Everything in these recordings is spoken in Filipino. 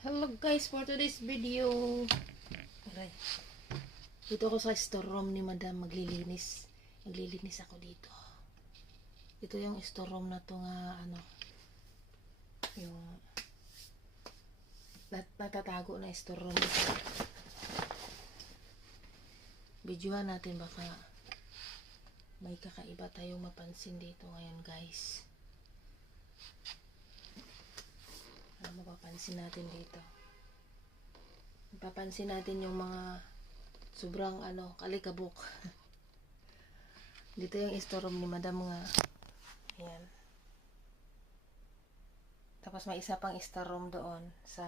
Hello guys, for today's video. Aray. Dito ako sa store room ni Madam maglilinis. Maglilinis ako dito. Ito yung store room na to nga yung natatago na store room. Videohan natin baka may kakaiba tayong mapansin dito ngayon guys. Mapapansin natin dito. Mapapansin natin yung mga sobrang kalikabok. Dito yung store room ni Madam nga. Ayan. Tapos may isa pang store room doon sa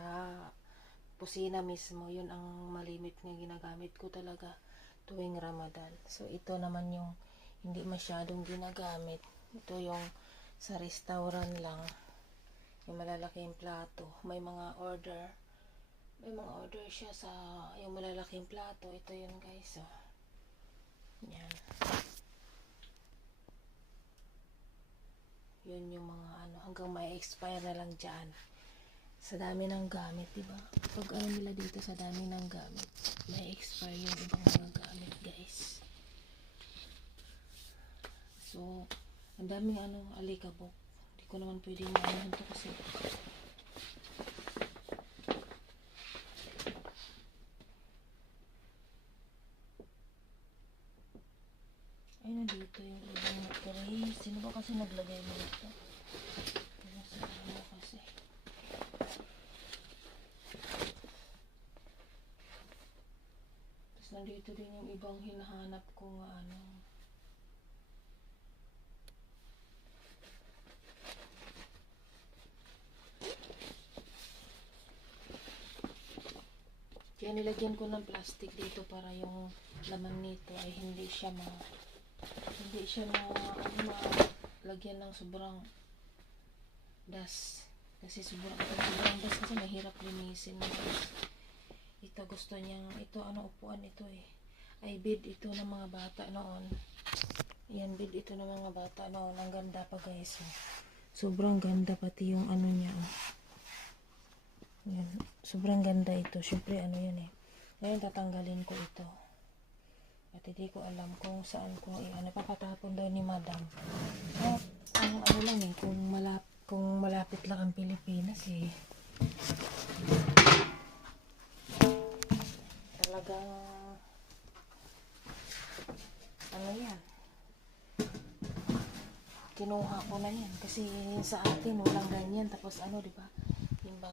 kusina mismo. Yun ang malimit na ginagamit ko talaga tuwing Ramadan. So ito naman yung hindi masyadong ginagamit. Ito yung sa restaurant lang. Yung malalaking plato, may mga order siya sa yung malalaking plato. Ito yun guys, oh. Yan. Yun yung mga hanggang may expire na lang dyan sa dami ng gamit, diba? Pag nila dito sa dami ng gamit, may expire yung ibang mga gamit guys. So ang daming alikabok. Hindi ko naman pwede maanahan to kasi ay, nandito yung ibang tray. Sino ba kasi naglagay mo ito? Ano kasi? Tapos nandito din yung ibang hinahanap ko nga Kaya nilagyan ko ng plastic dito para yung laman nito ay hindi siya lagyan ng sobrang dust. Kasi sobrang dust kasi mahirap linisin guys. Ito gusto niyang, ito upuan ito eh. Ay bed ito ng mga bata noon. Yan, bed ito ng mga bata noon. Ang ganda pa guys. Sobrang ganda pati yung niya. Yan. Sobrang ganda ito. Syempre yan eh. Ngayon tatanggalin ko ito. At hindi ko alam kung saan ko papatapon daw ni Madam. At lang eh, kung malapit lang ang Pilipinas eh. Talagang yan. Kinuha ko na yan kasi sa atin walang ganyan. Tapos di ba?